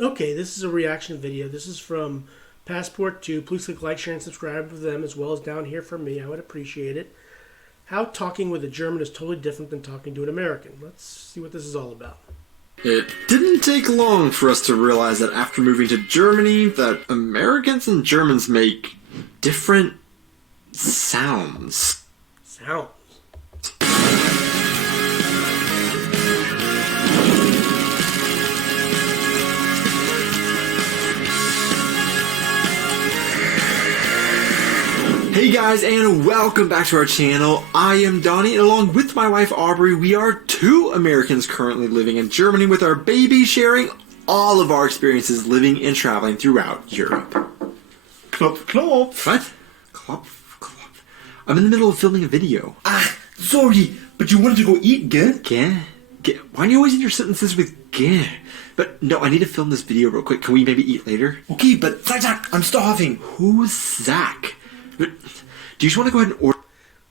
Okay, this is a reaction video. This is from Passport 2. Please click like, share, and subscribe for them, as well as down here for me. I would appreciate it. How talking with a German is totally different than talking to an American. Let's see what this is all about. It didn't take long for us to realize that after moving to Germany, that Americans and Germans make different sounds. Sounds. Hey guys, and welcome back to our channel. I am Donnie, and along with my wife Aubrey, we are two Americans currently living in Germany with our baby, sharing all of our experiences living and traveling throughout Europe. Klopf, klopf. What? Klopf, klopf. I'm in the middle of filming a video. Ah, sorry, but you wanted to go eat, gell? Geh? Why do you always end your sentences with geh? But no, I need to film this video real quick. Can we maybe eat later? Okay, but Zach, I'm starving. Who's Zach? Do you just want to go ahead and order?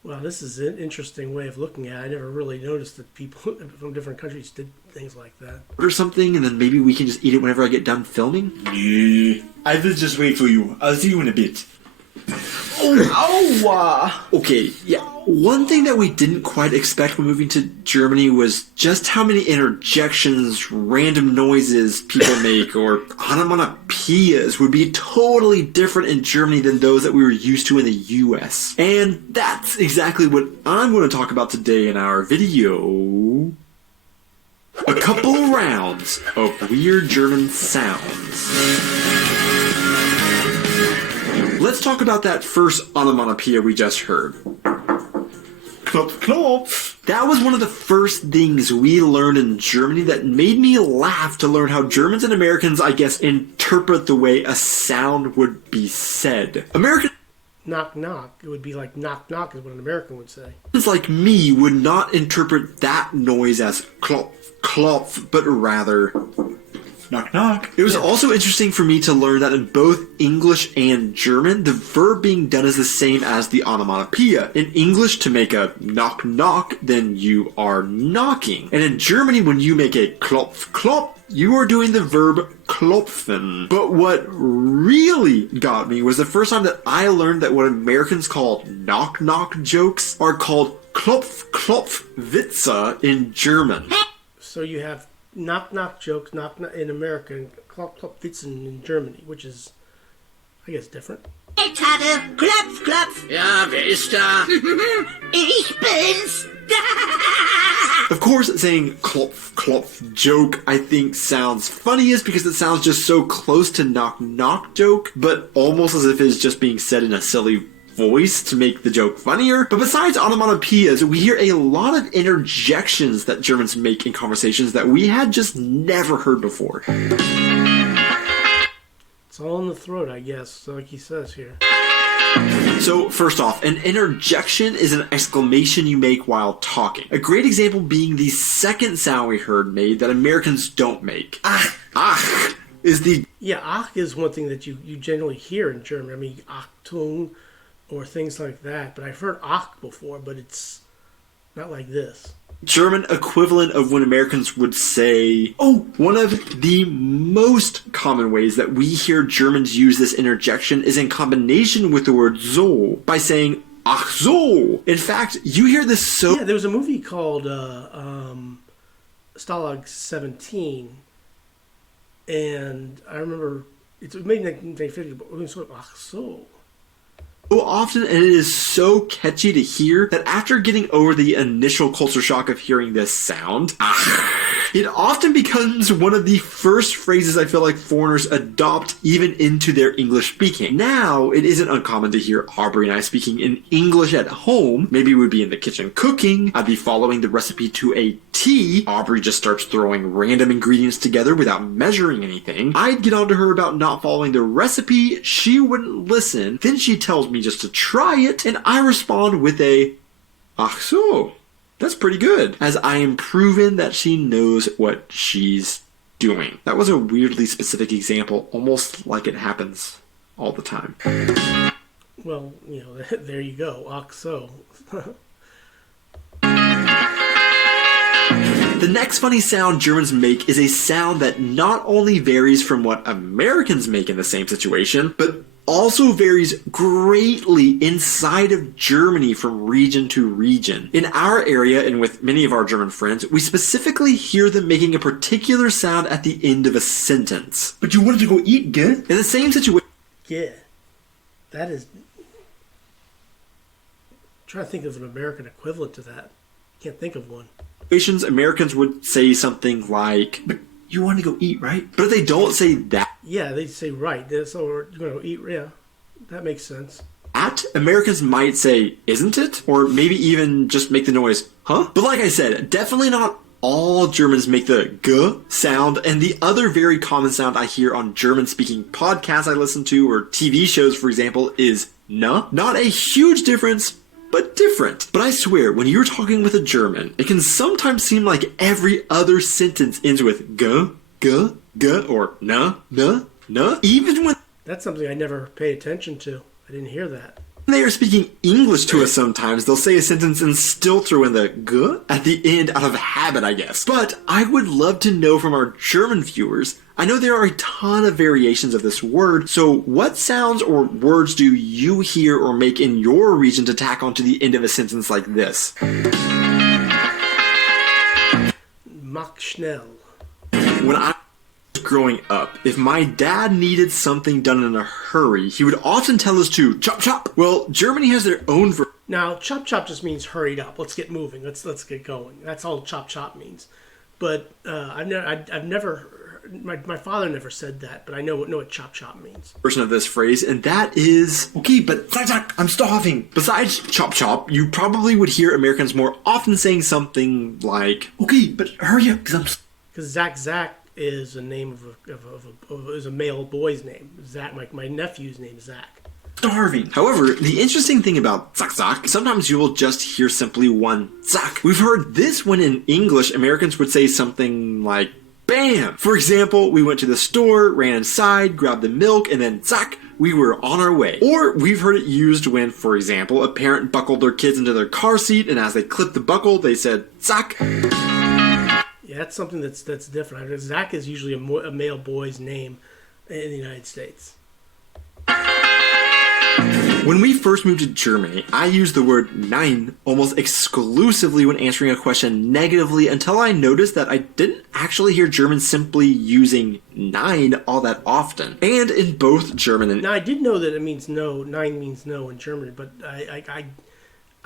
Well, this is an interesting way of looking at it. I never really noticed that people from different countries did things like that. Order something, and then maybe we can just eat it whenever I get done filming? Yeah, I will just wait for you. I'll see you in a bit. Oh, okay, yeah. One thing that we didn't quite expect when moving to Germany was just how many interjections, random noises people make, or onomatopoeias would be totally different in Germany than those that we were used to in the US. And that's exactly what I'm going to talk about today in our video. A couple rounds of weird German sounds. Let's talk about that first onomatopoeia we just heard. Klopf, klopf. That was one of the first things we learned in Germany that made me laugh to learn how Germans and Americans, I guess, interpret the way a sound would be said. Americans Knock, knock. It would be like knock, knock is what an American would say. like me would not interpret that noise as klopf, klopf, but rather Knock, knock. It was also interesting for me to learn that in both English and German, the verb being done is the same as the onomatopoeia. In English, to make a knock knock, then you are knocking. And in Germany, when you make a klopf klopf, you are doing the verb klopfen. But what really got me was the first time that I learned that what Americans call knock knock jokes are called klopf klopf Witze in German. So you have knock knock jokes, knock knock in America, and klop klop Witzen in Germany, which is, I guess, different. Ich hatte Klopf, Klopf. Ja, wer ist da? Ich bin's. Of course, saying klopf klopf joke I think sounds funniest because it sounds just so close to knock knock joke, but almost as if it's just being said in a silly voice to make the joke funnier. But besides onomatopoeias, we hear a lot of interjections that Germans make in conversations that we had just never heard before. It's all in the throat, I guess, like he says here. So first off, an interjection is an exclamation you make while talking. A great example being the second sound we heard made that Americans don't make. Ah, Ach is the... Yeah, ach is one thing that you generally hear in German. I mean, Achtung, or things like that. But I've heard ach before, but it's not like this. German equivalent of when Americans would say, oh, one of the most common ways that we hear Germans use this interjection is in combination with the word so, by saying, ach so. In fact, you hear this so... Yeah, there was a movie called Stalag 17, and I remember, it's made in 1950, but it was sort of ach so often, and it is so catchy to hear that after getting over the initial culture shock of hearing this sound, it often becomes one of the first phrases I feel like foreigners adopt even into their English speaking. Now, it isn't uncommon to hear Aubrey and I speaking in English at home. Maybe we'd be in the kitchen cooking, I'd be following the recipe to a T, Aubrey just starts throwing random ingredients together without measuring anything. I'd get on to her about not following the recipe, she wouldn't listen, then she tells me just to try it, and I respond with a, ach so, that's pretty good, as I am proven that she knows what she's doing. That was a weirdly specific example, almost like it happens all the time. Well, you know, there you go, ach so. The next funny sound Germans make is a sound that not only varies from what Americans make in the same situation, but also varies greatly inside of Germany from region to region. In our area, and with many of our German friends, we specifically hear them making a particular sound at the end of a sentence. But you wanted to go eat, gell? In the same situation, Yeah. That is... I'm trying to think of an American equivalent to that. Can't think of one. Americans would say something like, But you want to go eat, right? but if they don't say that, Yeah, they say right. So we're going to eat. Yeah, that makes sense. Americans might say, isn't it? Or maybe even just make the noise, huh? But like I said, definitely not all Germans make the g sound, and the other very common sound I hear on German-speaking podcasts I listen to, or TV shows, for example, is n. Not a huge difference, but different. But I swear, when you're talking with a German, it can sometimes seem like every other sentence ends with g, g, g, or n, n, n, even when That's something I never paid attention to. I didn't hear that. they are speaking English to us sometimes, they'll say a sentence and still throw in the g at the end out of habit, I guess. But I would love to know from our German viewers, I know there are a ton of variations of this word, so what sounds or words do you hear or make in your region to tack onto the end of a sentence like this? Mach schnell. When I was growing up, if my dad needed something done in a hurry, he would often tell us to chop chop. Well, Germany has their own version. Now, chop chop just means hurried up. Let's get moving. Let's get going. That's all chop chop means. But I've never. My father never said that, but I know what chop chop means. Version of this phrase, and that is, Okay, but Zack, I'm starving. besides chop chop, you probably would hear Americans more often saying something like, Okay, but hurry up, because I'm... Because Zach is a name is a male boy's name. Zach, my nephew's name is Zach. starving. However, the interesting thing about zak zak, sometimes you will just hear simply one zak. We've heard this when in English, Americans would say something like, bam! For example, we went to the store, ran inside, grabbed the milk, and then zak, we were on our way. Or we've heard it used when, for example, a parent buckled their kids into their car seat, and as they clipped the buckle, they said zak. Yeah, that's something that's different. Zach is usually a male boy's name in the United States. When we first moved to Germany, I used the word nein almost exclusively when answering a question negatively until I noticed that I didn't actually hear Germans simply using nein all that often. And in both German and Now, I did know that it means no. Nine means no in German, but I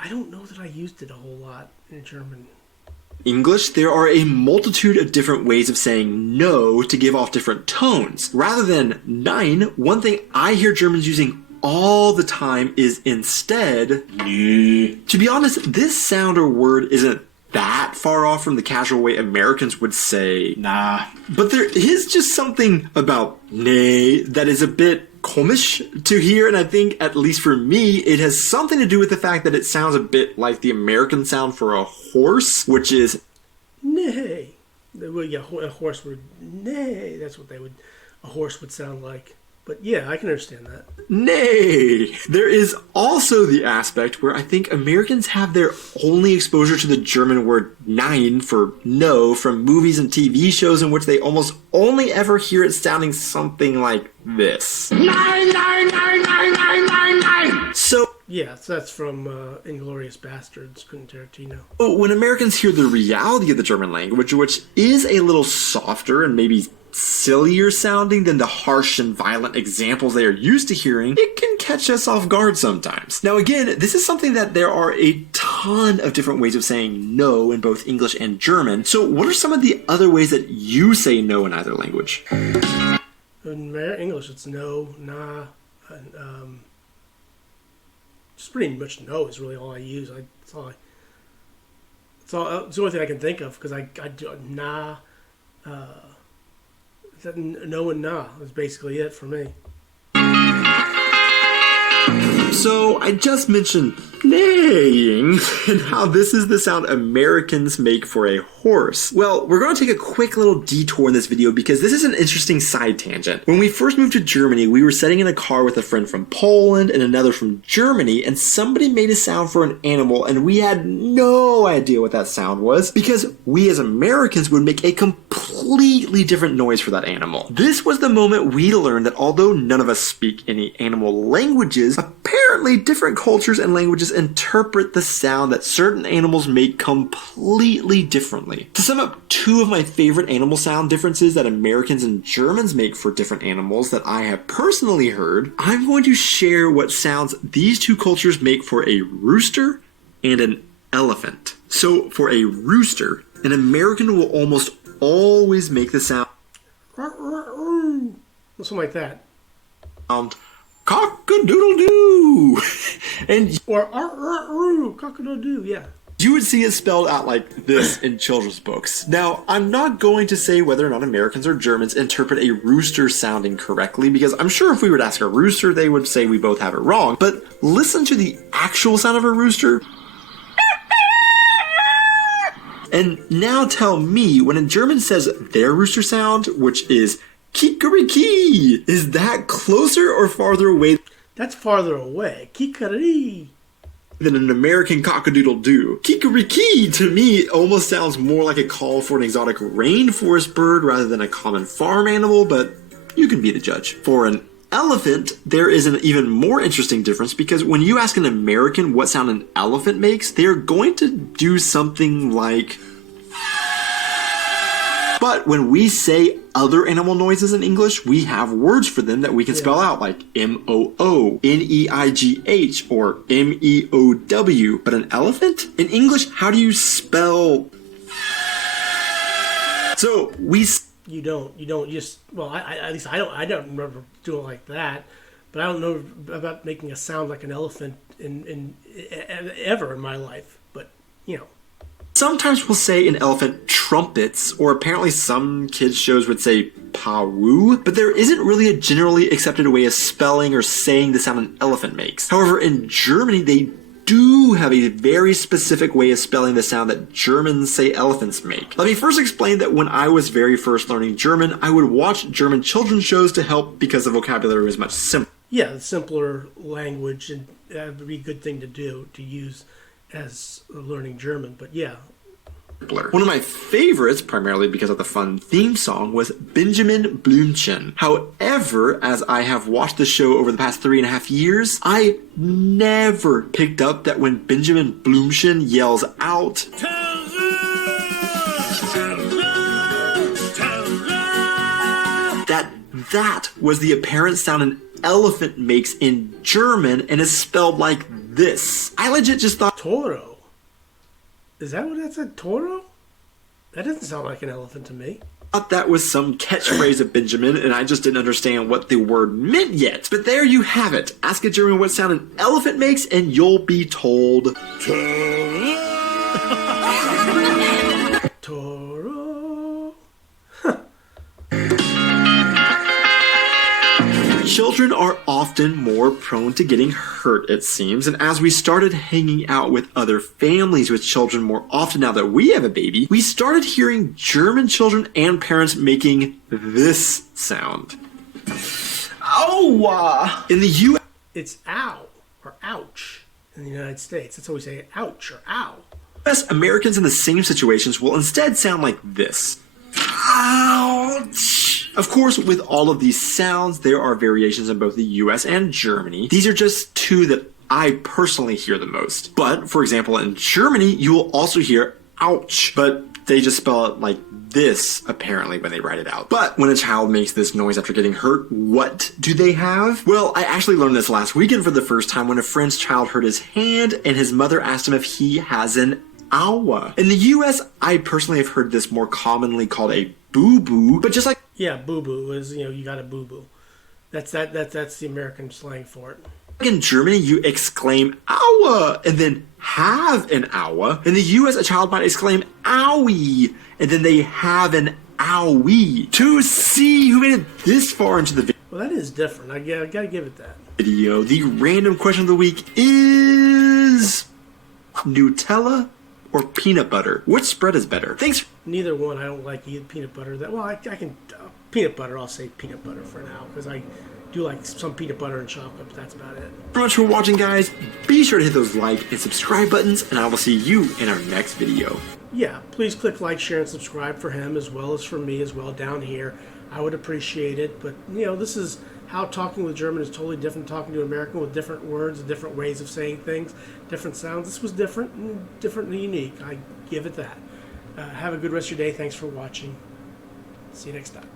don't know that I used it a whole lot in German. English, there are a multitude of different ways of saying no to give off different tones. Rather than nein, one thing I hear Germans using all the time is instead, Yeah. to be honest, this sound or word isn't that far off from the casual way Americans would say, Nah. but there is just something about nay that is a bit komisch to hear, and I think, at least for me, it has something to do with the fact that it sounds a bit like the American sound for a horse, which is Nay. A horse would nay. That's what a horse would sound like. But yeah, I can understand that. nay. There is also the aspect where I think Americans have their only exposure to the German word nein for no from movies and TV shows in which they almost only ever hear it sounding something like this. Nein, nein, nein, nein, nein, nein, nein. So Yeah, so that's from Inglourious Bastards, Quentin Tarantino. when Americans hear the reality of the German language, which is a little softer and maybe sillier sounding than the harsh and violent examples they are used to hearing, it can catch us off guard sometimes. Now again, this is something that there are a ton of different ways of saying no in both English and German. So what are some of the other ways that you say no in either language? In English, it's no, nah, and, just pretty much no is really all I use. It's the only thing I can think of because I do nah. No and nah is basically it for me. So I just mentioned nay neighing, and how this is the sound Americans make for a horse. Well, we're going to take a quick little detour in this video because this is an interesting side tangent. When we first moved to Germany, we were sitting in a car with a friend from Poland and another from Germany, and somebody made a sound for an animal, and we had no idea what that sound was because we as Americans would make a completely different noise for that animal. This was the moment we learned that although none of us speak any animal languages, apparently different cultures and languages interpret the sound that certain animals make completely differently. To sum up two of my favorite animal sound differences that Americans and Germans make for different animals that I have personally heard, I'm going to share what sounds these two cultures make for a rooster and an elephant. So for a rooster, an American will almost always make the sound something like that. Cock-a-doodle-doo! And Or cock-a-doodle-doo, yeah. you would see it spelled out like this in children's books. Now, I'm not going to say whether or not Americans or Germans interpret a rooster sounding correctly, because I'm sure if we were to ask a rooster, they would say we both have it wrong. But listen to the actual sound of a rooster. And now tell me, when a German says their rooster sound, which is kikeriki, is that closer or farther away That's farther away. Kikaree. than an American cock-a-doodle-doo? Kikeriki, to me, almost sounds more like a call for an exotic rainforest bird rather than a common farm animal, but you can be the judge. For an elephant, there is an even more interesting difference because when you ask an American what sound an elephant makes, they're going to do something like... But when we say other animal noises in English, we have words for them that we can spell out, like M-O-O, N-E-I-G-H, or M-E-O-W. But an elephant? In English, how do you spell... So, You don't just, well, at least I don't remember doing it like that, but I don't know about making a sound like an elephant ever in my life, but, you know. Sometimes we'll say an elephant trumpets, or apparently some kids' shows would say pawoo, but there isn't really a generally accepted way of spelling or saying the sound an elephant makes. However, in Germany, they do have a very specific way of spelling the sound that Germans say elephants make. Let me first explain that when I was very first learning German, I would watch German children's shows to help because the vocabulary was much simpler. Yeah, the simpler language, and that would be a good thing to do, to use as learning German, but yeah. One of my favorites, primarily because of the fun theme song, was Benjamin Blümchen. However, as I have watched the show over the past 3.5 years, I never picked up that when Benjamin Blümchen yells out, that was the apparent sound an elephant makes in German and is spelled like this. I legit just thought Toro. Is that what that said? Toro? That doesn't sound like an elephant to me. that was some catchphrase of Benjamin, and I just didn't understand what the word meant yet. But there you have it. Ask a German what sound an elephant makes, and you'll be told. Toro. Children are often more prone to getting hurt, it seems, and as we started hanging out with other families with children more often now that we have a baby, we started hearing German children and parents making this sound. Ow! In the U.S. It's ow or ouch in the United States. That's how we say ouch or ow. Americans in the same situations will instead sound like this. Ouch! Of course, with all of these sounds, there are variations in both the US and Germany. These are just two that I personally hear the most. But, for example, in Germany, you will also hear ouch, but they just spell it like this, apparently, when they write it out. But when a child makes this noise after getting hurt, what do they have? Well, I actually learned this last weekend for the first time when a friend's child hurt his hand, and his mother asked him if he has an aua. In the US, I personally have heard this more commonly called a boo-boo, but just like yeah, boo-boo is, you got a boo-boo. That's the American slang for it. In Germany, you exclaim aua and then have an aua. In the US, a child might exclaim owie and then they have an owie. To see who made it this far into the video. Well, that is different. I gotta give it that. The random question of the week is... Nutella or peanut butter? Which spread is better? Thanks. Neither one. I don't like either peanut butter. I can peanut butter. I'll say peanut butter for now because I do like some peanut butter and chocolate, but that's about it. Very much for watching, guys. Be sure to hit those like and subscribe buttons, and I will see you in our next video. Yeah, please click like, share, and subscribe for him as well as for me as well down here. I would appreciate it. But, this is how talking with German is totally different than talking to American with different words, different ways of saying things, different sounds. This was different and unique. I give it that. Have a good rest of your day. Thanks for watching. See you next time.